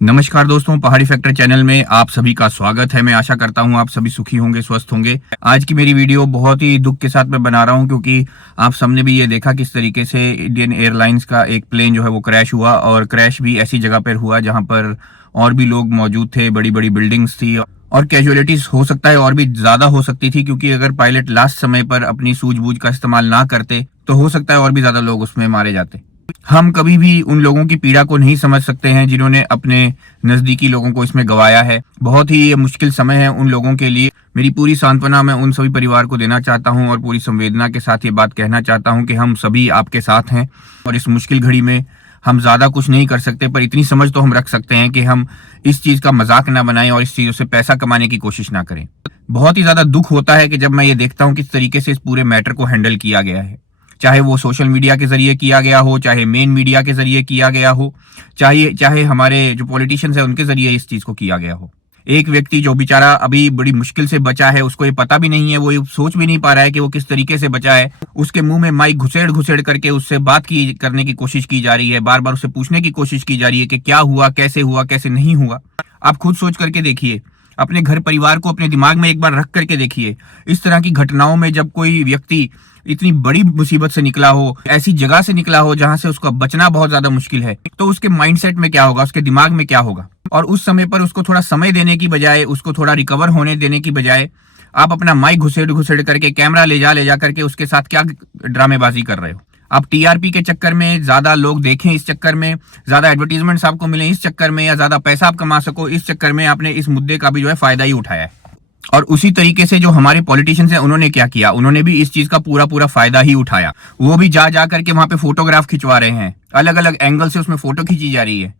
नमस्कार दोस्तों, पहाड़ी फैक्टर चैनल में आप सभी का स्वागत है। मैं आशा करता हूं आप सभी सुखी होंगे, स्वस्थ होंगे। आज की मेरी वीडियो बहुत ही दुख के साथ मैं बना रहा हूं क्योंकि आप सबने भी ये देखा किस तरीके से इंडियन एयरलाइंस का एक प्लेन जो है वो क्रैश हुआ, और क्रैश भी ऐसी जगह पर हुआ जहां पर और भी लोग मौजूद थे, बड़ी बड़ी बिल्डिंग्स थी और कैजुअलिटीज हो सकता है और भी ज्यादा हो सकती थी, क्योंकि अगर पायलट लास्ट समय पर अपनी सूझबूझ का इस्तेमाल ना करते तो हो सकता है और भी ज्यादा लोग उसमें मारे जाते। हम कभी भी उन लोगों की पीड़ा को नहीं समझ सकते हैं जिन्होंने अपने नजदीकी लोगों को इसमें गंवाया है। बहुत ही ये मुश्किल समय है उन लोगों के लिए। मेरी पूरी सांत्वना मैं उन सभी परिवार को देना चाहता हूं और पूरी संवेदना के साथ ये बात कहना चाहता हूं कि हम सभी आपके साथ हैं और इस मुश्किल घड़ी में हम ज्यादा कुछ नहीं कर सकते, पर इतनी समझ तो हम रख सकते हैं कि हम इस चीज का मजाक ना बनाएं और इस चीजों से पैसा कमाने की कोशिश ना करें। बहुत ही ज्यादा दुख होता है कि जब मैं ये देखता हूं किस तरीके से इस पूरे मैटर को हैंडल किया गया है, चाहे वो सोशल मीडिया के जरिए किया गया हो, चाहे मेन मीडिया के जरिए किया गया हो, चाहे हमारे जो पॉलिटिशियंस है उनके जरिए इस चीज को किया गया हो। एक व्यक्ति जो बेचारा अभी बड़ी मुश्किल से बचा है, उसको ये पता भी नहीं है, वो ये सोच भी नहीं पा रहा है कि वो किस तरीके से बचा है। उसके मुंह में माइक घुसेड़ घुसेड़ करके उससे बात करने की कोशिश की जा रही है, बार बार उससे पूछने की कोशिश की जा रही है कि क्या हुआ, कैसे नहीं हुआ। आप खुद सोच करके देखिए, अपने घर परिवार को अपने दिमाग में एक बार रख करके देखिए। इस तरह की घटनाओं में जब कोई व्यक्ति इतनी बड़ी मुसीबत से निकला हो, ऐसी जगह से निकला हो जहां से उसका बचना बहुत ज्यादा मुश्किल है, तो उसके माइंडसेट में क्या होगा, उसके दिमाग में क्या होगा। और उस समय पर उसको थोड़ा समय देने की बजाय, उसको थोड़ा रिकवर होने देने की बजाय, आप अपना माइक घुसेड़ घुसेड़ करके, कैमरा ले जा करके उसके साथ क्या ड्रामेबाजी कर रहे हो। आप टीआरपी के चक्कर में, ज्यादा लोग देखें इस चक्कर में, ज्यादा एडवर्टीजमेंट्स आपको मिले इस चक्कर में, या ज्यादा पैसा आप कमा सको इस चक्कर में, आपने इस मुद्दे का भी जो है फायदा ही उठाया है। और उसी तरीके से जो हमारे पॉलिटिशियंस हैं उन्होंने क्या किया, उन्होंने भी इस चीज का पूरा फायदा ही उठाया। वो भी जा करके वहां पे फोटोग्राफ खिंचवा रहे हैं, अलग अलग एंगल से उसमें फोटो खींची जा रही है।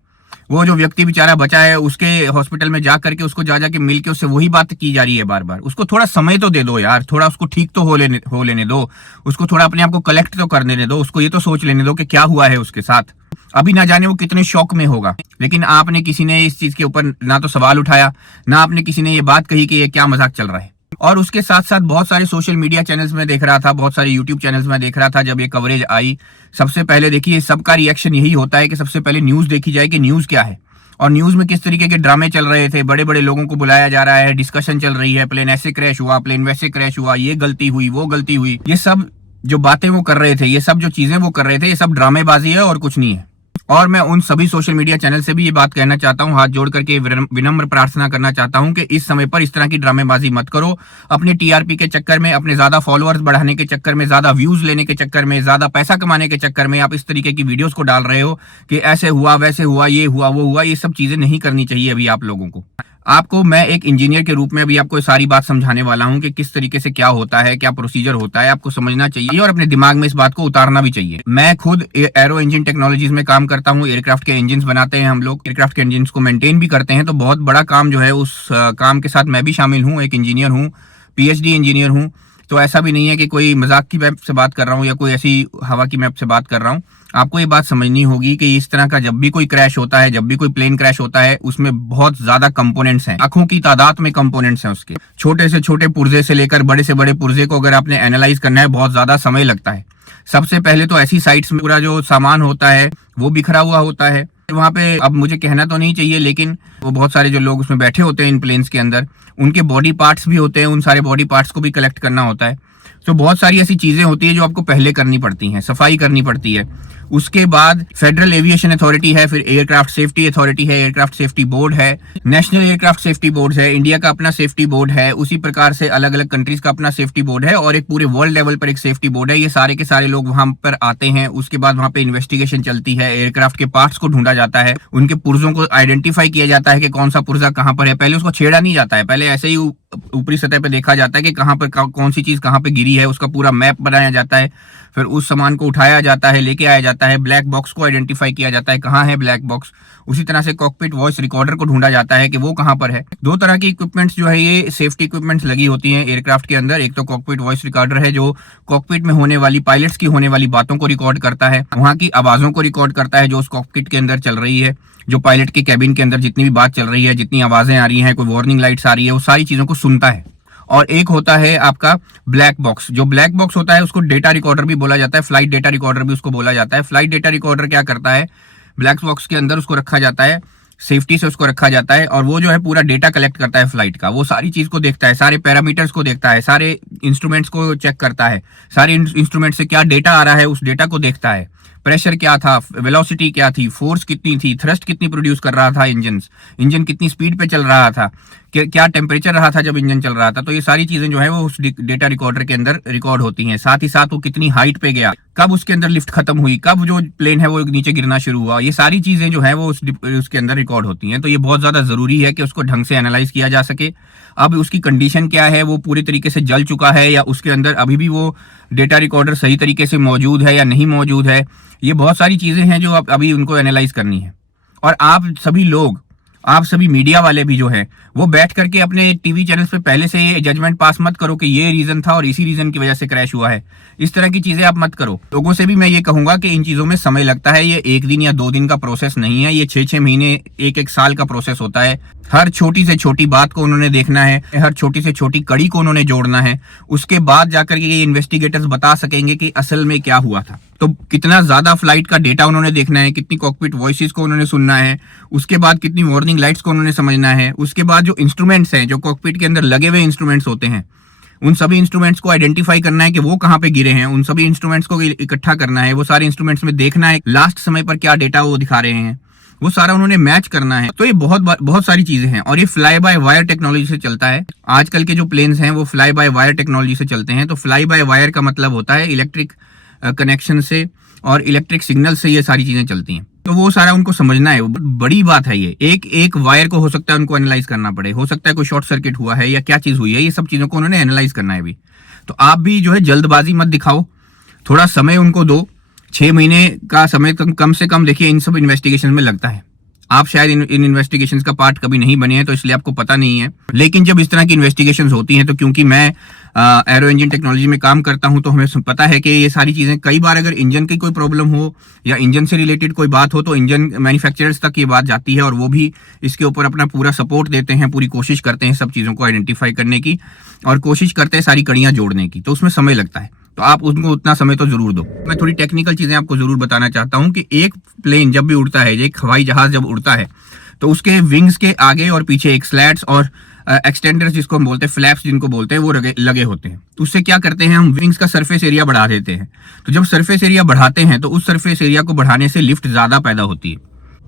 वो जो व्यक्ति बेचारा बचा है उसके हॉस्पिटल में जा करके उसको जाके मिल के उससे वही बात की जा रही है बार बार। उसको थोड़ा समय तो दे दो यार, थोड़ा उसको ठीक तो हो लेने दो, उसको थोड़ा अपने आप को कलेक्ट तो कर लेने दो, उसको ये तो सोच लेने दो कि क्या हुआ है उसके साथ। अभी ना जाने वो कितने शौक में होगा, लेकिन आपने किसी ने इस चीज के ऊपर ना तो सवाल उठाया, ना आपने किसी ने ये बात कही कि ये क्या मजाक चल रहा है। और उसके साथ साथ बहुत सारे सोशल मीडिया चैनल्स में देख रहा था, बहुत सारे यूट्यूब चैनल्स में देख रहा था, जब ये कवरेज आई सबसे पहले देखिए सबका रिएक्शन यही होता है कि सबसे पहले न्यूज देखी जाए कि न्यूज क्या है, और न्यूज में किस तरीके के ड्रामे चल रहे थे। बड़े बड़े लोगों को बुलाया जा रहा है, डिस्कशन चल रही है, प्लेन ऐसे क्रैश हुआ, प्लेन वैसे क्रैश हुआ, ये गलती हुई, वो गलती हुई। ये सब जो बातें वो कर रहे थे, ये सब जो चीजें वो कर रहे थे, ये सब ड्रामेबाजी है और कुछ नहीं है। और मैं उन सभी सोशल मीडिया चैनल से भी ये बात कहना चाहता हूं, हाथ जोड़ करके विनम्र प्रार्थना करना चाहता हूं कि इस समय पर इस तरह की ड्रामेबाजी मत करो। अपने टीआरपी के चक्कर में, अपने ज्यादा फॉलोअर्स बढ़ाने के चक्कर में, ज्यादा व्यूज लेने के चक्कर में, ज्यादा पैसा कमाने के चक्कर में आप इस तरीके की वीडियोस को डाल रहे हो कि ऐसे हुआ, वैसे हुआ, ये हुआ, वो हुआ। ये सब चीजें नहीं करनी चाहिए अभी आप लोगों को। आपको मैं एक इंजीनियर के रूप में भी आपको सारी बात समझाने वाला हूं कि किस तरीके से क्या होता है, क्या प्रोसीजर होता है, आपको समझना चाहिए और अपने दिमाग में इस बात को उतारना भी चाहिए। मैं खुद एरो इंजन टेक्नोलॉजीज में काम करता हूं, एयरक्राफ्ट के इंजन बनाते हैं हम लोग, एयरक्राफ्ट के इंजन को मेंटेन भी करते हैं। तो बहुत बड़ा काम जो है, उस काम के साथ मैं भी शामिल हूँ, एक इंजीनियर हूँ, पीएचडी इंजीनियर हूँ। तो ऐसा भी नहीं है कि कोई मजाक की मैप से बात कर रहा हूँ या कोई ऐसी हवा की मैप से बात कर रहा हूँ। आपको ये बात समझनी होगी कि इस तरह का जब भी कोई क्रैश होता है, जब भी कोई प्लेन क्रैश होता है, उसमें बहुत ज्यादा कंपोनेंट्स हैं, लाखों की तादाद में कंपोनेंट्स हैं उसके। छोटे से छोटे पुर्जे से लेकर बड़े से बड़े पुर्जे को अगर आपने एनालाइज करना है, बहुत ज्यादा समय लगता है। सबसे पहले तो ऐसी साइट्स में पूरा जो सामान होता है वो बिखरा हुआ होता है वहां पे। अब मुझे कहना तो नहीं चाहिए, लेकिन वो बहुत सारे जो लोग उसमें बैठे होते हैं इन प्लेन्स के अंदर, उनके बॉडी पार्ट्स भी होते हैं, उन सारे बॉडी पार्ट्स को भी कलेक्ट करना होता है। तो बहुत सारी ऐसी चीजें होती है जो आपको पहले करनी पड़ती हैं, सफाई करनी पड़ती है। उसके बाद फेडरल एविएशन अथॉरिटी है, फिर एयरक्राफ्ट सेफ्टी अथॉरिटी है, एयरक्राफ्ट सेफ्टी बोर्ड है, नेशनल एयरक्राफ्ट सेफ्टी बोर्ड है, इंडिया का अपना सेफ्टी बोर्ड है, उसी प्रकार से अलग अलग कंट्रीज का अपना सेफ्टी बोर्ड है, और एक पूरे वर्ल्ड लेवल पर एक सेफ्टी बोर्ड है। ये सारे के सारे लोग वहां पर आते हैं। उसके बाद वहां पे इन्वेस्टिगेशन चलती है, एयरक्राफ्ट के पार्ट्स को ढूंढा जाता है, उनके पुर्जों को आइडेंटिफाई किया जाता है कि कौन सा पुर्जा कहां पर है। पहले उसको छेड़ा नहीं जाता है, पहले ऐसे ही ऊपरी सतह पे देखा जाता है कि कहां पर कौन सी चीज कहां पे गिरी है, उसका पूरा मैप बनाया जाता है। फिर उस सामान को उठाया जाता है, लेके आया जाता है, ब्लैक बॉक्स को आइडेंटिफाई किया जाता है कहां है ब्लैक बॉक्स। उसी तरह से कॉकपिट वॉइस रिकॉर्डर को ढूंढा जाता है कि वो कहां पर है। दो तरह की इक्विपमेंट्स जो है, ये सेफ्टी इक्विपमेंट्स लगी होती हैं एयरक्राफ्ट के अंदर। एक तो कॉकपिट वॉइस रिकॉर्डर है जो कॉकपिट में होने वाली, पायलट्स की होने वाली बातों को रिकॉर्ड करता है, वहां की आवाजों को रिकॉर्ड करता है जो उस कॉकपिट के अंदर चल रही है, जो पायलट के कैबिन के अंदर जितनी भी बात चल रही है, जितनी आवाजें आ रही हैं, कोई वार्निंग लाइट्स आ रही है, वो सारी चीजों को सुनता है। और एक होता है आपका ब्लैक बॉक्स। जो ब्लैक बॉक्स होता है उसको डेटा रिकॉर्डर भी बोला जाता है, फ्लाइट डेटा रिकॉर्डर भी उसको बोला जाता है। फ्लाइट डेटा रिकॉर्डर क्या करता है, ब्लैक बॉक्स के अंदर उसको रखा जाता है, सेफ्टी से उसको रखा जाता है, और वो जो है पूरा डेटा कलेक्ट करता है फ्लाइट का। वो सारी चीज को देखता है, सारे पैरामीटर्स को देखता है, सारे इंस्ट्रूमेंट्स को चेक करता है, सारे इंस्ट्रूमेंट से क्या डेटा आ रहा है उस डेटा को देखता है, प्रेशर क्या था, वेलोसिटी क्या थी, फोर्स कितनी थी, थ्रस्ट कितनी प्रोड्यूस कर रहा था इंजन कितनी स्पीड पे चल रहा था, क्या टेम्परेचर रहा था जब इंजन चल रहा था। तो ये सारी चीजें जो है वो उस डेटा रिकॉर्डर के अंदर रिकॉर्ड होती हैं। साथ ही साथ वो कितनी हाइट पे गया, कब उसके अंदर लिफ्ट खत्म हुई, कब जो प्लेन है वो नीचे गिरना शुरू हुआ, ये सारी चीजें जो है वो उसके अंदर रिकॉर्ड होती हैं। तो ये बहुत ज्यादा जरूरी है कि उसको ढंग से एनालाइज किया जा सके। अब उसकी कंडीशन क्या है, वो पूरी तरीके से जल चुका है या उसके अंदर अभी भी वो डेटा रिकॉर्डर सही तरीके से मौजूद है या नहीं मौजूद है, ये बहुत सारी चीजें हैं जो अभी उनको एनालाइज करनी है। और आप सभी लोग, आप सभी मीडिया वाले भी जो है वो बैठ करके अपने टीवी चैनल्स पे पहले से ये जजमेंट पास मत करो कि ये रीजन था और इसी रीजन की वजह से क्रैश हुआ है। इस तरह की चीजें आप मत करो। लोगों से भी मैं ये कहूंगा कि इन चीजों में समय लगता है। ये 1 दिन या 2 दिन का प्रोसेस नहीं है, ये 6-6 महीने, 1-1 साल का प्रोसेस होता है। हर छोटी से छोटी बात को उन्होंने देखना है, हर छोटी से छोटी कड़ी को उन्होंने जोड़ना है। उसके बाद जाकर के ये इन्वेस्टिगेटर्स बता सकेंगे कि असल में क्या हुआ था। तो कितना ज्यादा फ्लाइट का डेटा उन्होंने देखना है, कितनी कॉकपिट वॉइसेस को उन्होंने सुनना है, उसके बाद कितनी वार्निंग लाइट्स को उन्होंने समझना है, उसके बाद जो इंस्ट्रूमेंट्स हैं, जो कॉकपिट के अंदर लगे हुए इंस्ट्रूमेंट्स होते हैं, उन सभी इंस्ट्रूमेंट्स को आइडेंटिफाई करना है कि वो कहाँ पे गिरे हैं, उन सभी इंस्ट्रूमेंट्स को इकट्ठा करना है, वो सारे इंस्ट्रूमेंट्स में देखना है लास्ट समय पर क्या डेटा वो दिखा रहे हैं, वो सारा उन्होंने मैच करना है। तो ये बहुत सारी चीजें हैं, और ये फ्लाई बाय वायर टेक्नोलॉजी से चलता है। आजकल के जो प्लेन्स हैं वो फ्लाई बाय वायर टेक्नोलॉजी से चलते हैं। तो फ्लाई बाय वायर का मतलब होता है इलेक्ट्रिक कनेक्शन से और इलेक्ट्रिक सिग्नल से ये सारी चीजें चलती हैं। तो वो सारा उनको समझना है, बड़ी बात है ये। एक वायर को हो सकता है उनको एनालाइज करना पड़े, हो सकता है कोई शॉर्ट सर्किट हुआ है या क्या चीज हुई है, ये सब चीजों को उन्होंने एनालाइज करना है अभी। तो आप भी जो है जल्दबाजी मत दिखाओ, थोड़ा समय उनको दो। 6 महीने का समय कम से कम देखिए इन सब इन्वेस्टिगेशन में लगता है। आप शायद इन इन्वेस्टिगेशंस का पार्ट कभी नहीं बने हैं तो इसलिए आपको पता नहीं है, लेकिन जब इस तरह की इन्वेस्टिगेशंस होती हैं तो क्योंकि मैं एरो इंजन टेक्नोलॉजी में काम करता हूं तो हमें पता है कि ये सारी चीजें कई बार अगर इंजन की कोई प्रॉब्लम हो या इंजन से रिलेटेड कोई बात हो तो इंजन मैन्युफैक्चरर्स तक ये बात जाती है और वो भी इसके ऊपर अपना पूरा सपोर्ट देते हैं, पूरी कोशिश करते हैं सब चीजों को आइडेंटिफाई करने की और कोशिश करते हैं सारी कड़ियां जोड़ने की। तो उसमें समय लगता है, तो आप उनको उतना समय तो जरूर दो। मैं थोड़ी टेक्निकल चीजें आपको जरूर बताना चाहता हूं कि एक प्लेन जब भी उड़ता है, एक हवाई जहाज जब उड़ता है तो उसके विंग्स के आगे और पीछे एक स्लैट्स और एक्सटेंडर्स जिसको हम बोलते हैं, फ्लैप्स जिनको बोलते हैं, वो लगे होते हैं। तो उससे क्या करते हैं, हम विंग्स का सरफेस एरिया बढ़ा देते हैं। तो जब सरफेस एरिया बढ़ाते हैं तो उस सरफेस एरिया को बढ़ाने से लिफ्ट ज्यादा पैदा होती है।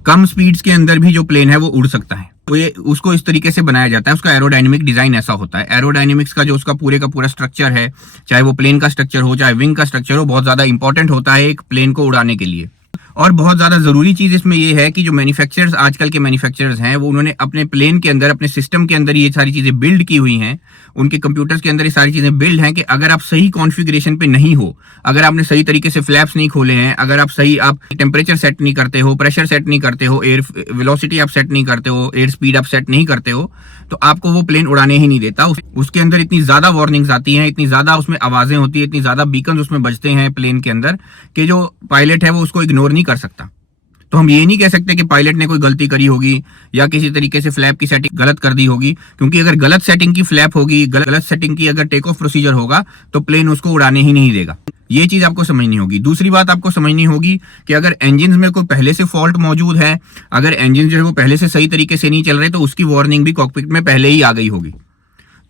कम स्पीड्स के अंदर भी जो प्लेन है वो उड़ सकता है। तो ये उसको इस तरीके से बनाया जाता है, उसका एरोडायनेमिक डिजाइन ऐसा होता है। एरोडायनेमिक्स का जो उसका पूरे का पूरा स्ट्रक्चर है, चाहे वो प्लेन का स्ट्रक्चर हो चाहे विंग का स्ट्रक्चर हो, बहुत ज्यादा इंपॉर्टेंट होता है एक प्लेन को उड़ाने के लिए। और बहुत ज्यादा जरूरी चीज इसमें ये है कि जो मैन्युफैक्चरर्स, आजकल के मैन्युफैक्चरर्स हैं, वो उन्होंने अपने प्लेन के अंदर, अपने सिस्टम के अंदर ये सारी चीजें बिल्ड की हुई हैं। उनके कंप्यूटर्स के अंदर ये सारी चीजें बिल्ड हैं कि अगर आप सही कॉन्फ़िगरेशन पे नहीं हो, अगर आपने सही तरीके से फ्लैप्स नहीं खोले हैं, अगर आप टेम्परेचर सेट नहीं करते हो, प्रेशर सेट नहीं करते हो, एयर वेलोसिटी आप सेट नहीं करते हो, एयर स्पीड आप सेट नहीं करते हो, तो आपको वो प्लेन उड़ाने ही नहीं देता। उसके अंदर इतनी ज्यादा वार्निंग्स आती हैं, इतनी ज्यादा उसमें आवाजें होती है, इतनी ज्यादा बीकन उसमें बजते हैं प्लेन के अंदर कि जो पायलट है वो उसको इग्नोर नहीं कर सकता। तो हम ये नहीं कह सकते कि पायलट ने कोई गलती करी होगी या किसी तरीके से फ्लैप की सेटिंग गलत कर दी होगी, क्योंकि अगर गलत सेटिंग की फ्लैप होगी, गलत सेटिंग की अगर टेक ऑफ प्रोसीजर होगा तो प्लेन उसको उड़ाने ही नहीं देगा। ये चीज आपको समझनी होगी। दूसरी बात आपको समझनी होगी कि अगर इंजन में कोई पहले से फॉल्ट मौजूद है, अगर इंजन जो है वो पहले से सही तरीके से नहीं चल रहे, तो उसकी वार्निंग भी कॉकपिट में पहले ही आ गई होगी।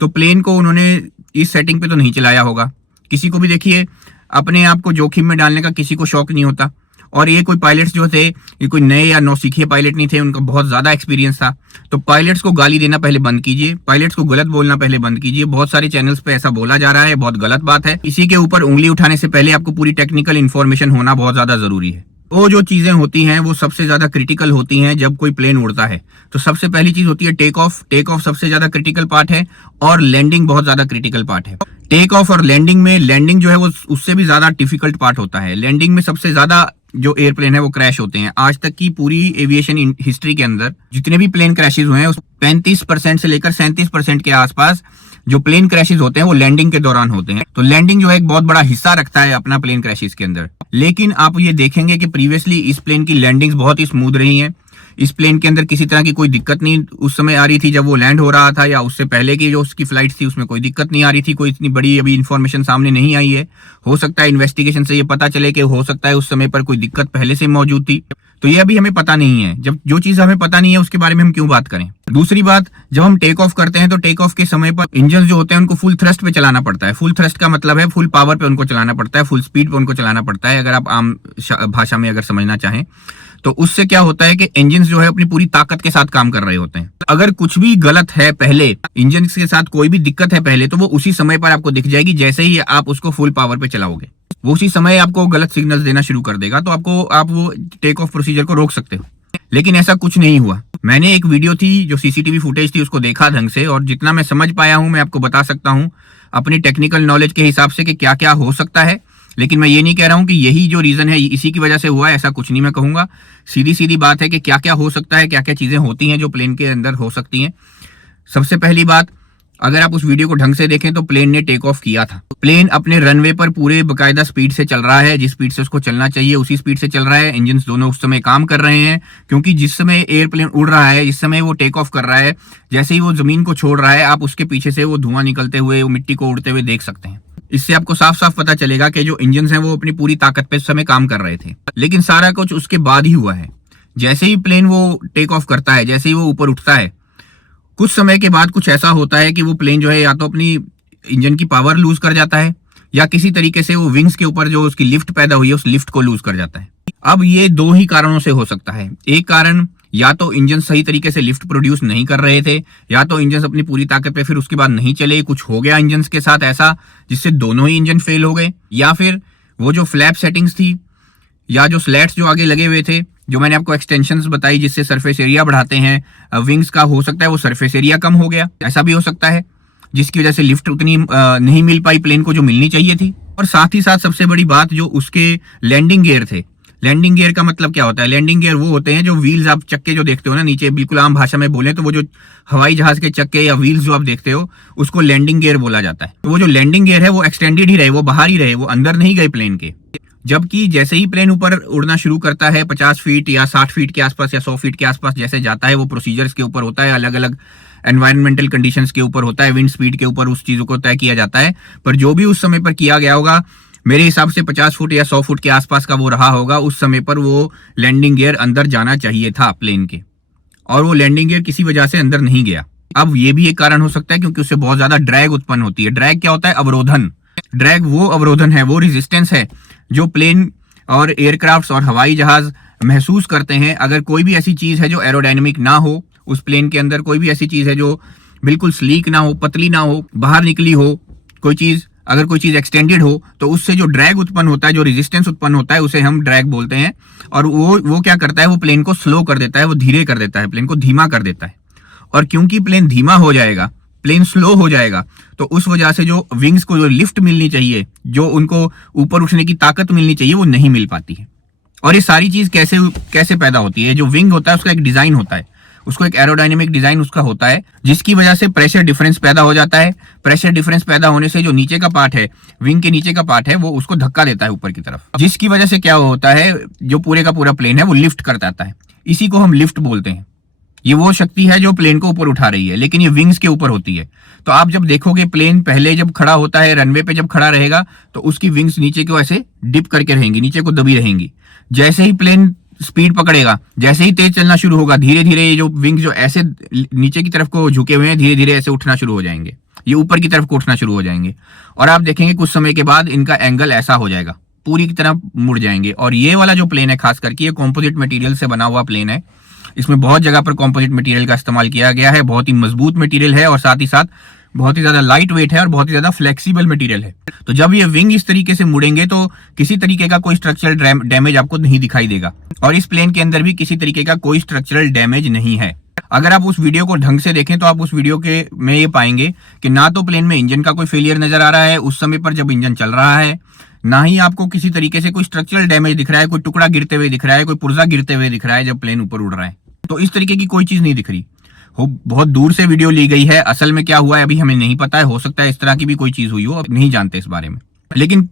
तो प्लेन को उन्होंने इस सेटिंग पे तो नहीं चलाया होगा। किसी को भी देखिए, अपने आप को जोखिम में डालने का किसी को शौक नहीं होता। और ये कोई पायलट्स जो थे, ये कोई नए या नौसिखिए पायलट नहीं थे, उनका बहुत ज्यादा एक्सपीरियंस था। तो पायलट्स को गाली देना पहले बंद कीजिए, पायलट्स को गलत बोलना पहले बंद कीजिए। बहुत सारे चैनल्स पे ऐसा बोला जा रहा है, बहुत गलत बात है। इसी के ऊपर उंगली उठाने से पहले आपको पूरी टेक्निकल इन्फॉर्मेशन होना बहुत ज्यादा जरूरी है। वो जो चीजें होती हैं वो सबसे ज्यादा क्रिटिकल होती हैं जब कोई प्लेन उड़ता है। तो सबसे पहली चीज होती है टेक ऑफ। टेक ऑफ सबसे ज्यादा क्रिटिकल पार्ट है और लैंडिंग बहुत ज्यादा क्रिटिकल पार्ट है। टेक ऑफ और लैंडिंग जो है वो उससे भी ज्यादा डिफिकल्ट पार्ट होता है। लैंडिंग में सबसे ज्यादा जो एयरप्लेन है वो क्रैश होते हैं। आज तक की पूरी एविएशन हिस्ट्री के अंदर जितने भी प्लेन क्रैशेस हुए हैं, उस 35% से लेकर 37% के आसपास जो प्लेन क्रैशेस होते हैं वो लैंडिंग के दौरान होते हैं। तो लैंडिंग जो है एक बहुत बड़ा हिस्सा रखता है अपना प्लेन क्रैशेस के अंदर। लेकिन आप ये देखेंगे कि प्रीवियसली इस प्लेन की लैंडिंग्स बहुत ही स्मूथ रही हैं। इस प्लेन के अंदर किसी तरह की कोई दिक्कत नहीं उस समय आ रही थी जब वो लैंड हो रहा था, या उससे पहले की जो उसकी फ्लाइट थी उसमें कोई दिक्कत नहीं आ रही थी, कोई इतनी बड़ी अभी इन्फॉर्मेशन सामने नहीं आई है। हो सकता है इन्वेस्टिगेशन से ये पता चले कि हो सकता है उस समय पर कोई दिक्कत पहले से मौजूद थी, तो ये अभी हमें पता नहीं है। जब जो चीज हमें पता नहीं है उसके बारे में हम क्यों बात करें। दूसरी बात, जब हम टेक ऑफ करते हैं तो टेक ऑफ के समय पर इंजन जो होते हैं उनको फुल थ्रस्ट पे चलाना पड़ता है। फुल थ्रस्ट का मतलब है फुल पावर पे उनको चलाना पड़ता है, फुल स्पीड पे उनको चलाना पड़ता है, अगर आप आम भाषा में अगर समझना चाहें तो। उससे क्या होता है कि इंजन जो है अपनी पूरी ताकत के साथ काम कर रहे होते हैं। अगर कुछ भी गलत है पहले, इंजन के साथ कोई भी दिक्कत है पहले, तो वो उसी समय पर आपको दिख जाएगी जैसे ही आप उसको फुल पावर पे चलाओगे। वो उसी समय आपको गलत सिग्नल्स देना शुरू कर देगा, तो आप वो टेक ऑफ प्रोसीजर को रोक सकते हो। लेकिन ऐसा कुछ नहीं हुआ। मैंने एक वीडियो थी जो सीसीटीवी फुटेज थी उसको देखा ढंग से, और जितना मैं समझ पाया हूं मैं आपको बता सकता हूं अपनी टेक्निकल नॉलेज के हिसाब से कि क्या क्या हो सकता है। लेकिन मैं ये नहीं कह रहा हूं कि यही जो रीजन है इसी की वजह से हुआ है, ऐसा कुछ नहीं मैं कहूंगा। सीधी सीधी बात है कि क्या क्या हो सकता है, क्या क्या चीजें होती हैं जो प्लेन के अंदर हो सकती हैं। सबसे पहली बात, अगर आप उस वीडियो को ढंग से देखें तो प्लेन ने टेक ऑफ किया था। प्लेन अपने रनवे पर पूरे बकायदा स्पीड से चल रहा है, जिस स्पीड से उसको चलना चाहिए उसी स्पीड से चल रहा है। इंजन दोनों उस समय काम कर रहे हैं, क्योंकि जिस समय एयरप्लेन उड़ रहा है, जिस समय वो टेक ऑफ कर रहा है, जैसे ही वो जमीन को छोड़ रहा है आप उसके पीछे से वो धुआं निकलते हुए, वो मिट्टी को उड़ते हुए देख सकते हैं। इससे आपको साफ साफ पता चलेगा कि जो इंजन हैं वो अपनी पूरी ताकत पे उस समय काम कर रहे थे। लेकिन सारा कुछ उसके बाद ही हुआ है। जैसे ही प्लेन वो टेक ऑफ करता है, जैसे ही वो ऊपर उठता है, कुछ समय के बाद कुछ ऐसा होता है कि वो प्लेन जो है या तो अपनी इंजन की पावर लूज कर जाता है, या किसी तरीके से वो विंग्स के ऊपर जो उसकी लिफ्ट पैदा हुई है उस लिफ्ट को लूज कर जाता है। अब ये दो ही कारणों से हो सकता है। एक कारण, या तो इंजन सही तरीके से लिफ्ट प्रोड्यूस नहीं कर रहे थे, या तो इंजन अपनी पूरी ताकत पे फिर उसके बाद नहीं चले, कुछ हो गया इंजन के साथ ऐसा जिससे दोनों ही इंजन फेल हो गए, या फिर वो जो फ्लैप सेटिंग्स थी या जो स्लैट्स जो आगे लगे हुए थे, जो मैंने आपको एक्सटेंशंस बताई जिससे सरफेस एरिया बढ़ाते हैं विंग्स का, हो सकता है वो सरफेस एरिया कम हो गया, ऐसा भी हो सकता है, जिसकी वजह से लिफ्ट उतनी नहीं मिल पाई प्लेन को जो मिलनी चाहिए थी। और साथ ही साथ सबसे बड़ी बात, जो उसके लैंडिंग गियर थे। लैंडिंग गियर का मतलब क्या होता है? लैंडिंग गियर वो होते हैं जो व्हील्स, आप चक्के जो देखते हो ना नीचे, बिल्कुल आम भाषा में बोले तो वो जो हवाई जहाज के चक्के या व्हील्स जो आप देखते हो उसको लैंडिंग गियर बोला जाता है। तो वो जो लैंडिंग गियर है वो एक्सटेंडेड ही रहे, वो बाहर ही रहे, वो अंदर नहीं गए प्लेन के। जबकि जैसे ही प्लेन ऊपर उड़ना शुरू करता है 50 फीट या 60 फीट के आसपास या 100 फीट के आसपास जैसे जाता है, वो प्रोसीजर्स के ऊपर होता है, अलग अलग एनवायरमेंटल कंडीशंस के ऊपर होता है, विंड स्पीड के ऊपर उस चीजों को तय किया जाता है। पर जो भी उस समय पर किया गया होगा, मेरे हिसाब से 50 फुट या 100 फुट के आसपास का वो रहा होगा, उस समय पर वो लैंडिंग गियर अंदर जाना चाहिए था प्लेन के, और वो लैंडिंग गियर किसी वजह से अंदर नहीं गया। अब ये भी एक कारण हो सकता है क्योंकि उससे बहुत ज्यादा ड्रैग उत्पन्न होती है। ड्रैग क्या होता है? अवरोधन। ड्रैग वो अवरोधन है, वो रेजिस्टेंस है जो प्लेन और एयरक्राफ्ट्स और हवाई जहाज महसूस करते हैं। अगर कोई भी ऐसी चीज है जो एरोडायनेमिक ना हो उस प्लेन के अंदर, कोई भी ऐसी चीज है जो बिल्कुल स्लीक ना हो, पतली ना हो, बाहर निकली हो कोई चीज, अगर कोई चीज एक्सटेंडेड हो, तो उससे जो ड्रैग उत्पन्न होता है, जो रेजिस्टेंस उत्पन्न होता है, उसे हम ड्रैग बोलते हैं। और वो क्या करता है? वो प्लेन को स्लो कर देता है, वो धीरे कर देता है, प्लेन को धीमा कर देता है। और क्योंकि प्लेन धीमा हो जाएगा, प्लेन स्लो हो जाएगा, तो उस वजह से जो विंग्स को जो लिफ्ट मिलनी चाहिए, जो उनको ऊपर उठने की ताकत मिलनी चाहिए, वो नहीं मिल पाती है। और ये सारी चीज कैसे पैदा होती है? जो विंग होता है उसका एक डिजाइन होता है, उसको एक एरोडायनेमिक डिजाइन उसका होता है, जिसकी वजह से प्रेशर डिफरेंस पैदा हो जाता है। प्रेशर डिफरेंस पैदा होने से जो नीचे का पार्ट है, विंग के नीचे का पार्ट है, वो उसको धक्का देता है ऊपर की तरफ, जिसकी वजह से क्या होता है, जो पूरे का पूरा प्लेन है वो लिफ्ट कर जाता है। इसी को हम लिफ्ट बोलते हैं। ये वो शक्ति है जो प्लेन को ऊपर उठा रही है, लेकिन ये विंग्स के ऊपर होती है। तो आप जब देखोगे प्लेन पहले जब खड़ा होता है, रनवे पे जब खड़ा रहेगा, तो उसकी विंग्स नीचे को ऐसे डिप करके रहेंगी, नीचे को दबी रहेंगी। जैसे ही प्लेन स्पीड पकड़ेगा, जैसे ही तेज चलना शुरू होगा, धीरे धीरे ये जो विंग जो ऐसे नीचे की तरफ को झुके हुए हैं, धीरे धीरे ऐसे उठना शुरू हो जाएंगे, ये ऊपर की तरफ को उठना शुरू हो जाएंगे। और आप देखेंगे कुछ समय के बाद इनका एंगल ऐसा हो जाएगा, पूरी की तरह मुड़ जाएंगे। और ये वाला जो प्लेन है, खास करके ये कॉम्पोजिट मटेरियल से बना हुआ प्लेन है। इसमें बहुत जगह पर कॉम्पोजिट मटेरियल का इस्तेमाल किया गया है, बहुत ही मजबूत मटेरियल है, और साथ ही साथ बहुत ही ज्यादा लाइट वेट है और बहुत ही ज्यादा फ्लेक्सिबल मटेरियल है। तो जब ये विंग इस तरीके से मुड़ेंगे तो किसी तरीके का कोई स्ट्रक्चरल डैमेज आपको नहीं दिखाई देगा, और इस प्लेन के अंदर भी किसी तरीके का कोई स्ट्रक्चरल डैमेज नहीं है। अगर आप उस वीडियो को ढंग से देखें तो आप उस वीडियो के में ये पाएंगे कि ना तो प्लेन में इंजन का कोई फेलियर नजर आ रहा है उस समय पर जब इंजन चल रहा है, ना ही आपको किसी तरीके से कोई स्ट्रक्चरल डैमेज दिख रहा है, कोई टुकड़ा गिरते हुए दिख रहा है, कोई पुर्जा गिरते हुए दिख रहा है जब प्लेन ऊपर उड़ रहा है। तो इस तरीके की कोई चीज नहीं दिख रही। बहुत दूर से वीडियो ली गई है, असल में क्या हुआ है अभी हमें नहीं पता है, हो सकता है इस तरह की भी कोई चीज हुई हो, अब नहीं जानते इस बारे में। लेकिन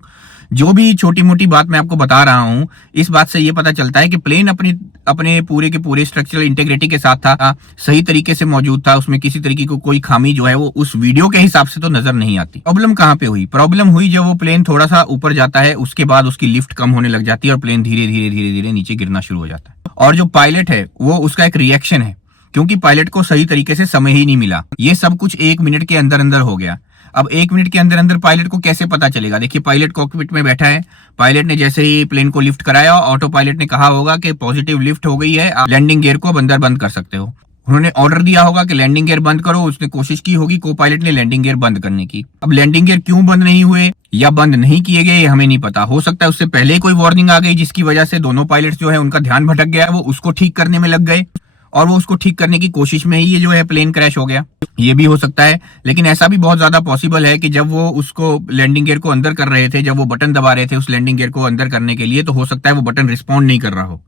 जो भी छोटी मोटी बात मैं आपको बता रहा हूं, इस बात से ये पता चलता है कि प्लेन अपनी अपने पूरे के पूरे स्ट्रक्चरल इंटीग्रिटी के साथ था, सही तरीके से मौजूद था, उसमें किसी तरीके को कोई खामी जो है वो उस वीडियो के हिसाब से तो नजर नहीं आती। प्रॉब्लम कहाँ पे हुई? प्रॉब्लम हुई जब वो प्लेन थोड़ा सा ऊपर जाता है, उसके बाद उसकी लिफ्ट कम होने लग जाती है और प्लेन धीरे धीरे धीरे धीरे नीचे गिरना शुरू हो जाता है। और जो पायलट है वो उसका एक रिएक्शन है, क्योंकि पायलट को सही तरीके से समय ही नहीं मिला। ये सब कुछ 1 मिनट के अंदर अंदर हो गया। अब 1 मिनट के अंदर अंदर पायलट को कैसे पता चलेगा? देखिए, पायलट कॉकपिट में बैठा है, पायलट ने जैसे ही प्लेन को लिफ्ट कराया, ऑटो पायलट ने कहा होगा कि पॉजिटिव लिफ्ट हो गई है, आप लैंडिंग गियर को अंदर बंद कर सकते हो। उन्होंने ऑर्डर दिया होगा कि लैंडिंग गियर बंद करो, उसने कोशिश की होगी को पायलट ने लैंडिंग गियर बंद करने की। अब लैंडिंग गियर क्यों बंद नहीं हुए या बंद नहीं किए गए हमें नहीं पता। हो सकता है उससे पहले कोई वार्निंग आ गई जिसकी वजह से दोनों पायलट जो है उनका ध्यान भटक गया, वो उसको ठीक करने में लग गए और वो उसको ठीक करने की कोशिश में ही ये जो है प्लेन क्रैश हो गया। ये भी हो सकता है, लेकिन ऐसा भी बहुत ज्यादा पॉसिबल है कि जब वो उसको लैंडिंग गियर को अंदर कर रहे थे, जब वो बटन दबा रहे थे उस लैंडिंग गियर को अंदर करने के लिए, तो हो सकता है वो बटन रिस्पॉन्ड नहीं कर रहा हो।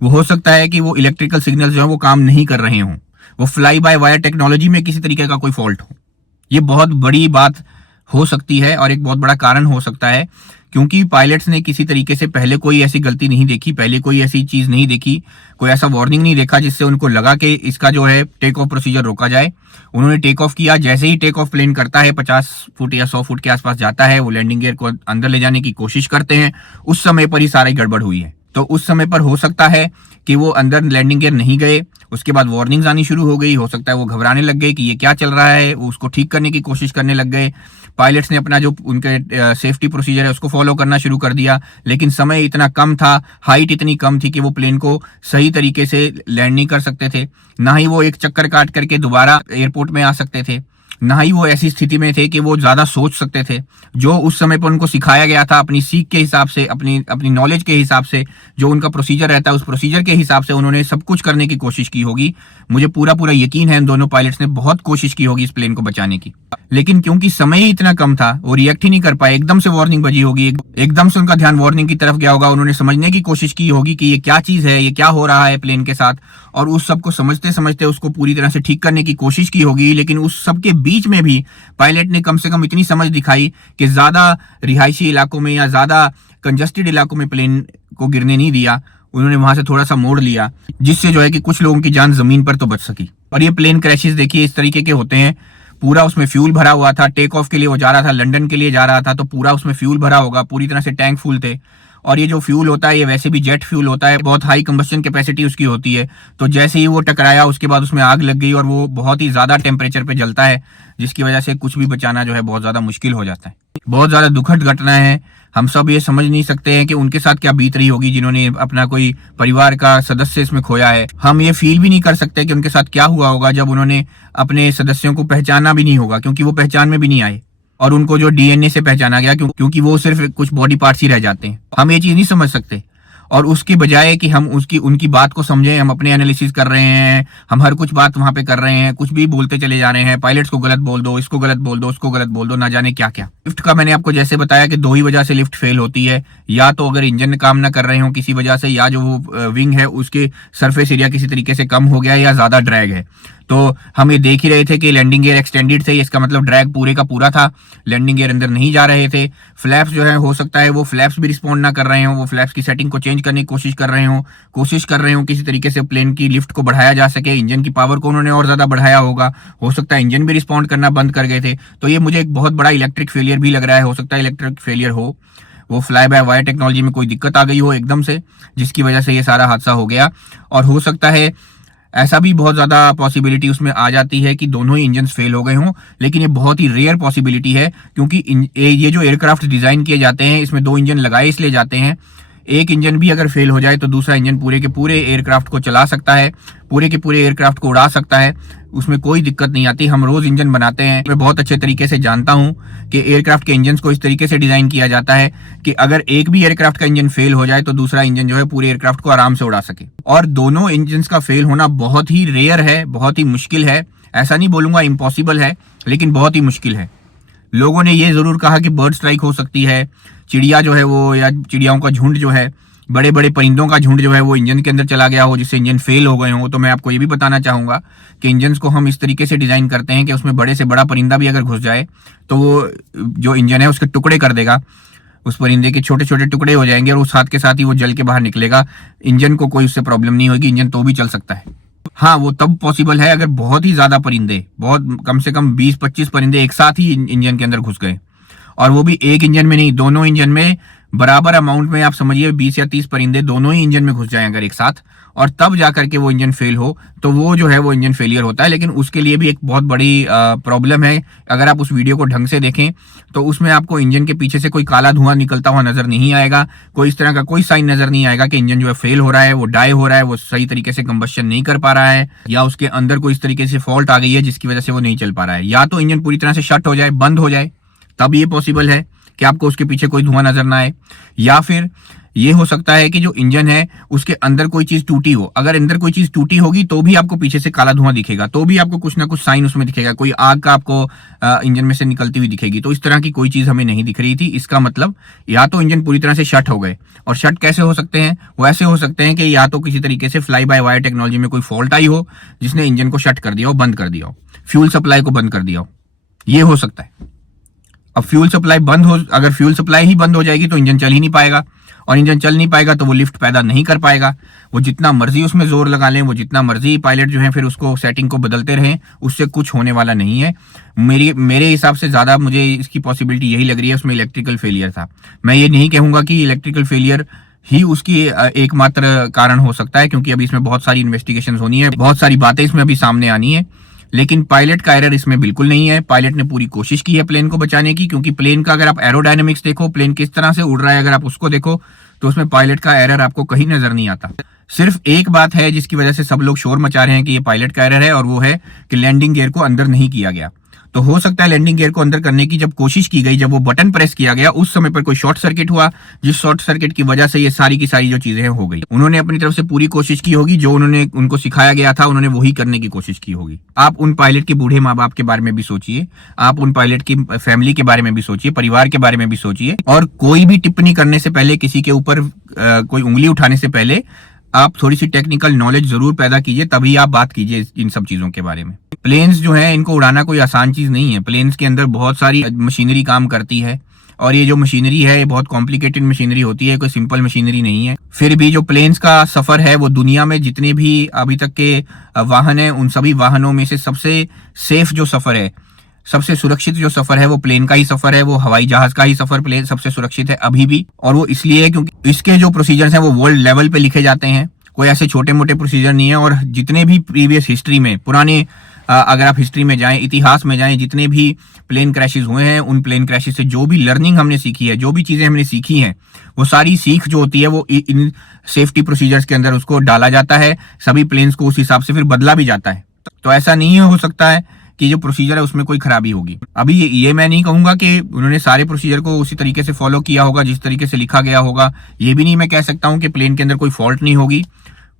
वो हो सकता है कि वो इलेक्ट्रिकल सिग्नल जो है वो काम नहीं कर रहे हों, वो फ्लाई बाय वायर टेक्नोलॉजी में किसी तरीके का कोई फॉल्ट हो। ये बहुत बड़ी बात हो सकती है और एक बहुत बड़ा कारण हो सकता है, क्योंकि पायलट्स ने किसी तरीके से पहले कोई ऐसी गलती नहीं देखी, पहले कोई ऐसी चीज नहीं देखी, कोई ऐसा वार्निंग नहीं देखा जिससे उनको लगा कि इसका जो है टेक ऑफ प्रोसीजर रोका जाए। उन्होंने टेक ऑफ किया, जैसे ही टेक ऑफ प्लेन करता है 50 फुट या 100 फुट के आसपास जाता है, वो लैंडिंग गियर को अंदर ले जाने की कोशिश करते हैं, उस समय पर ही सारी गड़बड़ हुई है। तो उस समय पर हो सकता है कि वो अंदर लैंडिंग गियर नहीं गए, उसके बाद वार्निंग्स आनी शुरू हो गई, हो सकता है वो घबराने लग गए कि ये क्या चल रहा है, वो उसको ठीक करने की कोशिश करने लग गए। पायलट्स ने अपना जो उनके सेफ्टी प्रोसीजर है उसको फॉलो करना शुरू कर दिया, लेकिन समय इतना कम था, हाइट इतनी कम थी कि वो प्लेन को सही तरीके से लैंड नहीं कर सकते थे, ना ही वो एक चक्कर काट करके दोबारा एयरपोर्ट में आ सकते थे, ना ही वो ऐसी स्थिति में थे कि वो ज्यादा सोच सकते थे। जो उस समय पर उनको सिखाया गया था अपनी सीख के हिसाब से, अपनी नॉलेज के हिसाब से, जो उनका प्रोसीजर रहता है उस प्रोसीजर के हिसाब से उन्होंने सब कुछ करने की कोशिश की होगी। मुझे पूरा पूरा यकीन है इन दोनों पायलट्स ने बहुत कोशिश की होगी इस प्लेन को बचाने की, लेकिन क्योंकि समय ही इतना कम था वो रिएक्ट ही नहीं कर पाए। एकदम से वार्निंग बजी होगी, एकदम से उनका ध्यान वार्निंग की तरफ गया होगा, उन्होंने समझने की कोशिश की होगी कि ये क्या चीज है, ये क्या हो रहा है प्लेन के साथ, और उस सब को समझते समझते उसको पूरी तरह से ठीक करने की कोशिश की होगी। लेकिन उस सब के बीच में भी पायलट ने कम से कम इतनी समझ दिखाई कि ज्यादा रिहायशी इलाकों में या ज्यादा कंजस्टेड इलाकों में प्लेन को गिरने नहीं दिया, उन्होंने वहां से थोड़ा सा मोड़ लिया, जिससे जो है कि कुछ लोगों की जान जमीन पर तो बच सकी। और ये प्लेन क्रैशेस देखिए इस तरीके के होते हैं, पूरा उसमें फ्यूल भरा हुआ था, टेक ऑफ के लिए वो जा रहा था, लंदन के लिए जा रहा था, तो पूरा उसमें फ्यूल भरा होगा, पूरी तरह से टैंक फुल थे। और ये जो फ्यूल होता है ये वैसे भी जेट फ्यूल होता है, बहुत हाई कंबस्शन कैपेसिटी उसकी होती है, तो जैसे ही वो टकराया उसके बाद उसमें आग लग गई और वो बहुत ही ज्यादा टेम्परेचर पे जलता है, जिसकी वजह से कुछ भी बचाना जो है बहुत ज्यादा मुश्किल हो जाता है। बहुत ज्यादा दुखद घटना है, हम सब ये समझ नहीं सकते हैं कि उनके साथ क्या बीत रही होगी जिन्होंने अपना कोई परिवार का सदस्य इसमें खोया है। हम ये फील भी नहीं कर सकते कि उनके साथ क्या हुआ होगा जब उन्होंने अपने सदस्यों को पहचाना भी नहीं होगा, क्योंकि वो पहचान में भी नहीं आए, और उनको जो डीएनए से पहचाना गया क्योंकि वो सिर्फ कुछ बॉडी पार्ट्स ही रह जाते हैं। हम ये चीज नहीं समझ सकते, और उसके बजाय कि हम उनकी बात को समझें, हम अपने एनालिसिस कर रहे हैं, हम हर कुछ बात वहां पे कर रहे हैं, कुछ भी बोलते चले जा रहे हैं, पायलट्स को गलत बोल दो, इसको गलत बोल दो, उसको गलत बोल दो, ना जाने क्या क्या। लिफ्ट का मैंने आपको जैसे बताया कि 2 ही वजह से लिफ्ट फेल होती है, या तो अगर इंजन काम ना कर रहे हो किसी वजह से, या जो विंग है उसके सरफेस एरिया किसी तरीके से कम हो गया है, या ज्यादा ड्रैग है। तो हम ये देख ही रहे थे कि लैंडिंग गियर एक्सटेंडेड थे, इसका मतलब ड्रैग पूरे का पूरा था, लैंडिंग गियर अंदर नहीं जा रहे थे। फ्लैप्स जो है हो सकता है वो फ्लैप्स भी रिस्पॉन्ड ना कर रहे हो, वो फ्लैप्स की सेटिंग को चेंज करने की कोशिश कर रहे हो किसी तरीके से प्लेन की लिफ्ट को बढ़ाया जा सके, इंजन की पावर को उन्होंने और ज्यादा बढ़ाया होगा, हो सकता है इंजन भी रिस्पॉन्ड करना बंद कर गए थे। तो ये मुझे एक बहुत बड़ा इलेक्ट्रिक फेलियर भी लग रहा है, हो सकता है इलेक्ट्रिक फेलियर हो, वो फ्लाई बाय वायर टेक्नोलॉजी में कोई दिक्कत आ गई हो एकदम से, जिसकी वजह से ये सारा हादसा हो गया। और हो सकता है ऐसा भी बहुत ज्यादा पॉसिबिलिटी उसमें आ जाती है कि दोनों ही इंजन फेल हो गए हों, लेकिन ये बहुत ही रेयर पॉसिबिलिटी है, क्योंकि ये जो एयरक्राफ्ट डिजाइन किए जाते हैं इसमें 2 इंजन लगाए इसलिए जाते हैं, एक इंजन भी अगर फेल हो जाए तो दूसरा इंजन पूरे के पूरे एयरक्राफ्ट को चला सकता है, पूरे के पूरे एयरक्राफ्ट को उड़ा सकता है, उसमें कोई दिक्कत नहीं आती। हम रोज इंजन बनाते हैं, मैं बहुत अच्छे तरीके से जानता हूं कि एयरक्राफ्ट के इंजन को इस तरीके से डिजाइन किया जाता है कि अगर एक भी एयरक्राफ्ट का इंजन फेल हो जाए तो दूसरा इंजन जो है पूरे एयरक्राफ्ट को आराम से उड़ा सके। और दोनों इंजन का फेल होना बहुत ही रेयर है, बहुत ही मुश्किल है, ऐसा नहीं बोलूंगा इम्पॉसिबल है, लेकिन बहुत ही मुश्किल है। लोगों ने ये जरूर कहा कि बर्ड स्ट्राइक हो सकती है, चिड़िया जो है वो, या चिड़ियाओं का झुंड जो है, बड़े बड़े परिंदों का झुंड जो है वो इंजन के अंदर चला गया हो, जिससे इंजन फेल हो गए हो। तो मैं आपको ये भी बताना चाहूंगा कि इंजन को हम इस तरीके से डिजाइन करते हैं कि उसमें बड़े से बड़ा परिंदा भी अगर घुस जाए तो वो जो इंजन है उसके टुकड़े कर देगा। उस परिंदे के छोटे छोटे टुकड़े हो जाएंगे और उस साथ के साथ ही वो जल के बाहर निकलेगा। इंजन को कोई उससे प्रॉब्लम नहीं होगी, इंजन तो भी चल सकता है। हाँ, वो तब पॉसिबल है अगर बहुत ही ज्यादा परिंदे, बहुत कम से कम 20-25 परिंदे एक साथ ही इंजन के अंदर घुस गए, और वो भी एक इंजन में नहीं, दोनों इंजन में बराबर अमाउंट में। आप समझिए 20 या 30 परिंदे दोनों ही इंजन में घुस जाएं अगर एक साथ, और तब जाकर के वो इंजन फेल हो, तो वो जो है वो इंजन फेलियर होता है। लेकिन उसके लिए भी एक बहुत बड़ी प्रॉब्लम है। अगर आप उस वीडियो को ढंग से देखें तो उसमें आपको इंजन के पीछे से कोई काला धुआं निकलता हुआ नजर नहीं आएगा, कोई इस तरह का कोई साइन नजर नहीं आएगा कि इंजन जो है फेल हो रहा है, वो डाई हो रहा है, वो सही तरीके से कंबशन नहीं कर पा रहा है, या उसके अंदर कोई इस तरीके से फॉल्ट आ गई है जिसकी वजह से वो नहीं चल पा रहा है। या तो इंजन पूरी तरह से शट हो जाए, बंद हो जाए, तब ये पॉसिबल है कि आपको उसके पीछे कोई धुआं नजर ना आए। या फिर ये हो सकता है कि जो इंजन है उसके अंदर कोई चीज टूटी हो। अगर अंदर कोई चीज टूटी होगी तो भी आपको पीछे से काला धुआं दिखेगा, तो भी आपको कुछ ना कुछ साइन उसमें दिखेगा, कोई आग का आपको इंजन में से निकलती हुई दिखेगी। तो इस तरह की कोई चीज हमें नहीं दिख रही थी। इसका मतलब या तो इंजन पूरी तरह से शट हो गए, और शट कैसे हो सकते हैं, वो ऐसे हो सकते हैं कि या तो किसी तरीके से फ्लाई बाय वायर टेक्नोलॉजी में कोई फॉल्ट आई हो जिसने इंजन को शट कर दिया हो, बंद कर दिया हो, फ्यूल सप्लाई को बंद कर दिया हो, ये हो सकता है। अब फ्यूल सप्लाई बंद हो, अगर फ्यूल सप्लाई ही बंद हो जाएगी तो इंजन चल ही नहीं पाएगा, और इंजन चल नहीं पाएगा तो वो लिफ्ट पैदा नहीं कर पाएगा। वो जितना मर्जी उसमें जोर लगा लें, वो जितना मर्जी पायलट जो है फिर उसको सेटिंग को बदलते रहें, उससे कुछ होने वाला नहीं है। मेरे हिसाब से ज्यादा मुझे इसकी पॉसिबिलिटी यही लग रही है उसमें इलेक्ट्रिकल फेलियर था। मैं ये नहीं कहूंगा कि इलेक्ट्रिकल फेलियर ही उसकी एकमात्र कारण हो सकता है, क्योंकि अभी इसमें बहुत सारी इन्वेस्टिगेशन होनी है, बहुत सारी बातें इसमें अभी सामने आनी है। लेकिन पायलट का एरर इसमें बिल्कुल नहीं है। पायलट ने पूरी कोशिश की है प्लेन को बचाने की, क्योंकि प्लेन का अगर आप एरोडायनेमिक्स देखो, प्लेन किस तरह से उड़ रहा है, अगर आप उसको देखो तो उसमें पायलट का एरर आपको कहीं नजर नहीं आता। सिर्फ एक बात है जिसकी वजह से सब लोग शोर मचा रहे हैं कि ये पायलट का एरर है, और वो है कि लैंडिंग गियर को अंदर नहीं किया गया। तो हो सकता है लैंडिंग गियर को अंदर करने की जब कोशिश की गई, जब वो बटन प्रेस किया गया, उस समय पर कोई शॉर्ट सर्किट हुआ, जिस शॉर्ट सर्किट की वजह से ये सारी की सारी जो चीजें हो गई। उन्होंने अपनी तरफ से पूरी कोशिश की होगी, जो उन्होंने उनको सिखाया गया था उन्होंने वही करने की कोशिश की होगी। आप उन पायलट के बूढ़े माँ बाप के बारे में भी सोचिए, आप उन पायलट की फैमिली के बारे में भी सोचिए, परिवार के बारे में भी सोचिए, और कोई भी टिप्पणी करने से पहले, किसी के ऊपर कोई उंगली उठाने से पहले आप थोड़ी सी टेक्निकल नॉलेज जरूर पैदा कीजिए, तभी आप बात कीजिए इन सब चीजों के बारे में। प्लेन्स जो है इनको उड़ाना कोई आसान चीज नहीं है। प्लेन्स के अंदर बहुत सारी मशीनरी काम करती है, और ये जो मशीनरी है ये बहुत कॉम्प्लिकेटेड मशीनरी होती है, कोई सिंपल मशीनरी नहीं है। फिर भी जो प्लेन्स का सफर है वो दुनिया में जितने भी अभी तक के वाहन है, उन सभी वाहनों में से सबसे सेफ जो सफर है, सबसे सुरक्षित जो सफर है वो प्लेन का ही सफर है। वो हवाई जहाज का ही सफर प्लेन सबसे सुरक्षित है अभी भी, और वो इसलिए है क्योंकि इसके जो प्रोसीजर्स हैं वो वर्ल्ड लेवल पे लिखे जाते हैं, कोई ऐसे छोटे मोटे प्रोसीजर नहीं है। और जितने भी प्रीवियस हिस्ट्री में, पुराने अगर आप हिस्ट्री में जाएं, इतिहास में जाएं, जितने भी प्लेन क्रैशेस हुए हैं, उन प्लेन क्रैशेस से जो भी लर्निंग हमने सीखी है, जो भी चीजें हमने सीखी हैं, वो सारी सीख जो होती है वो इन सेफ्टी प्रोसीजर्स के अंदर उसको डाला जाता है। सभी प्लेन्स को उस हिसाब से फिर बदला भी जाता है। तो ऐसा नहीं हो सकता है कि जो प्रोसीजर है उसमें कोई खराबी होगी। अभी ये मैं नहीं कहूंगा कि उन्होंने सारे प्रोसीजर को उसी तरीके से फॉलो किया होगा जिस तरीके से लिखा गया होगा। ये भी नहीं मैं कह सकता हूं कि प्लेन के अंदर कोई फॉल्ट नहीं होगी,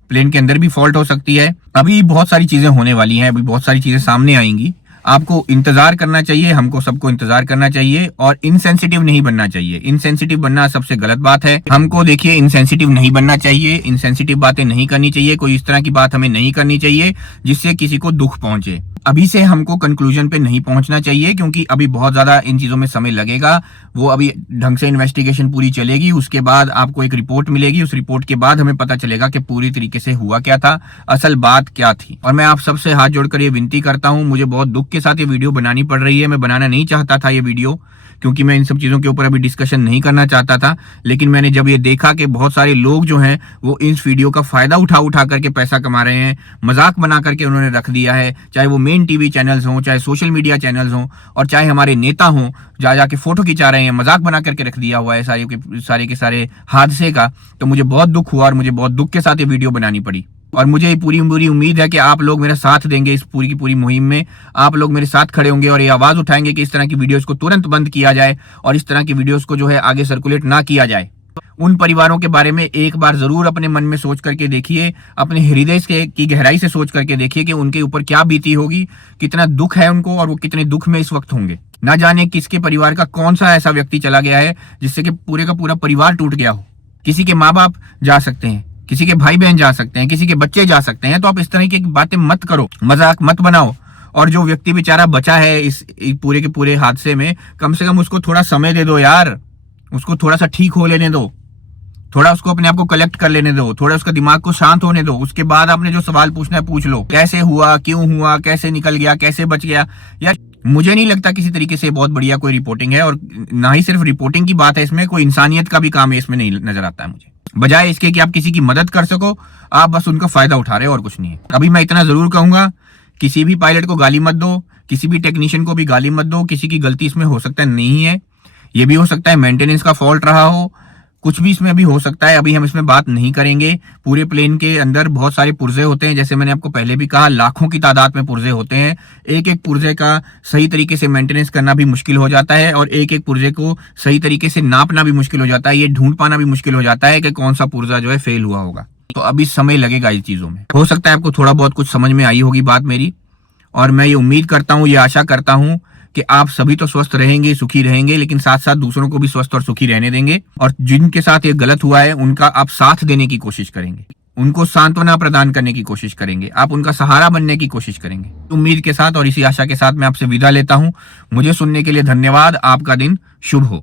प्लेन के अंदर भी फॉल्ट हो सकती है। अभी बहुत सारी चीजें होने वाली हैं, अभी बहुत सारी चीजें सामने आएंगी। आपको इंतजार करना चाहिए, हमको सबको इंतजार करना चाहिए, और इनसेंसिटिव नहीं बनना चाहिए। इनसेंसिटिव बनना सबसे गलत बात है। हमको देखिए इनसेंसिटिव नहीं बनना चाहिए, इनसेंसिटिव बातें नहीं करनी चाहिए, कोई इस तरह की बात हमें नहीं करनी चाहिए जिससे किसी को दुख पहुंचे। अभी से हमको कंक्लूजन पे नहीं पहुंचना चाहिए, क्योंकि अभी बहुत ज्यादा इन चीजों में समय लगेगा। वो अभी ढंग से इन्वेस्टिगेशन पूरी चलेगी, उसके बाद आपको एक रिपोर्ट मिलेगी, उस रिपोर्ट के बाद हमें पता चलेगा कि पूरी तरीके से हुआ क्या था, असल बात क्या थी। और मैं आप सबसे हाथ जोड़कर ये विनती करता हूं, मुझे बहुत दुख के साथ ये वीडियो बनानी पड़ रही है। मैं बनाना नहीं चाहता था ये वीडियो, क्योंकि मैं इन सब चीजों के ऊपर अभी डिस्कशन नहीं करना चाहता था। लेकिन मैंने जब ये देखा कि बहुत सारे लोग जो हैं वो इस वीडियो का फायदा उठा करके पैसा कमा रहे हैं, मजाक बना करके उन्होंने रख दिया है, चाहे वो मेन टीवी चैनल्स हों, चाहे सोशल मीडिया चैनल्स हों, और चाहे हमारे नेता हों, जाके फोटो खिंचा रहे हैं, मजाक बना करके रख दिया हुआ है सारे के सारे हादसे का। तो मुझे बहुत दुख हुआ और मुझे बहुत दुख के साथ ये वीडियो बनानी पड़ी। और मुझे पूरी उम्मीद है कि आप लोग मेरा साथ देंगे इस पूरी की पूरी मुहिम में। आप लोग मेरे साथ खड़े होंगे और ये आवाज उठाएंगे कि इस तरह की वीडियोस को तुरंत बंद किया जाए, और इस तरह की वीडियोस को जो है आगे सर्कुलेट ना किया जाए। उन परिवारों के बारे में एक बार जरूर अपने मन में सोच करके देखिए, अपने हृदय की गहराई से सोच करके देखिए कि उनके ऊपर क्या बीती होगी, कितना दुख है उनको, और वो कितने दुख में इस वक्त होंगे। ना जाने किसके परिवार का कौन सा ऐसा व्यक्ति चला गया है जिससे कि पूरे का पूरा परिवार टूट गया हो। किसी के माँ बाप जा सकते हैं, किसी के भाई बहन जा सकते हैं, किसी के बच्चे जा सकते हैं। तो आप इस तरह की बातें मत करो, मजाक मत बनाओ। और जो व्यक्ति बेचारा बचा है इस पूरे के पूरे हादसे में, कम से कम उसको थोड़ा समय दे दो यार, उसको थोड़ा सा ठीक हो लेने दो, थोड़ा उसको अपने आप को कलेक्ट कर लेने दो, थोड़ा उसका दिमाग को शांत होने दो। उसके बाद आपने जो सवाल पूछना है पूछ लो, कैसे हुआ, क्यों हुआ, कैसे निकल गया, कैसे बच गया। यार मुझे नहीं लगता किसी तरीके से बहुत बढ़िया कोई रिपोर्टिंग है, और ना ही सिर्फ रिपोर्टिंग की बात है, इसमें कोई इंसानियत का भी काम है इसमें नहीं नजर आता है मुझे। बजाय इसके कि आप किसी की मदद कर सको, आप बस उनका फायदा उठा रहे हो और कुछ नहीं है। अभी मैं इतना जरूर कहूंगा, किसी भी पायलट को गाली मत दो, किसी भी टेक्नीशियन को भी गाली मत दो। किसी की गलती इसमें हो सकता है नहीं है, ये भी हो सकता है मेंटेनेंस का फॉल्ट रहा हो, कुछ भी इसमें अभी हो सकता है। अभी हम इसमें बात नहीं करेंगे। पूरे प्लेन के अंदर बहुत सारे पुर्जे होते हैं, जैसे मैंने आपको पहले भी कहा, लाखों की तादाद में पुर्जे होते हैं। एक एक पुर्जे का सही तरीके से मेंटेनेंस करना भी मुश्किल हो जाता है, और एक एक पुर्जे को सही तरीके से नापना भी मुश्किल हो जाता है। ये ढूंढ पाना भी मुश्किल हो जाता है कि कौन सा पुर्जा जो है फेल हुआ होगा। तो अभी समय लगेगा इस चीजों में। हो सकता है आपको थोड़ा बहुत कुछ समझ में आई होगी बात मेरी, और मैं ये उम्मीद करता हूँ, ये आशा करता हूँ कि आप सभी तो स्वस्थ रहेंगे, सुखी रहेंगे, लेकिन साथ साथ दूसरों को भी स्वस्थ और सुखी रहने देंगे। और जिनके साथ ये गलत हुआ है उनका आप साथ देने की कोशिश करेंगे, उनको सांत्वना प्रदान करने की कोशिश करेंगे, आप उनका सहारा बनने की कोशिश करेंगे। उम्मीद के साथ और इसी आशा के साथ मैं आपसे विदा लेता हूं। मुझे सुनने के लिए धन्यवाद। आपका दिन शुभ हो।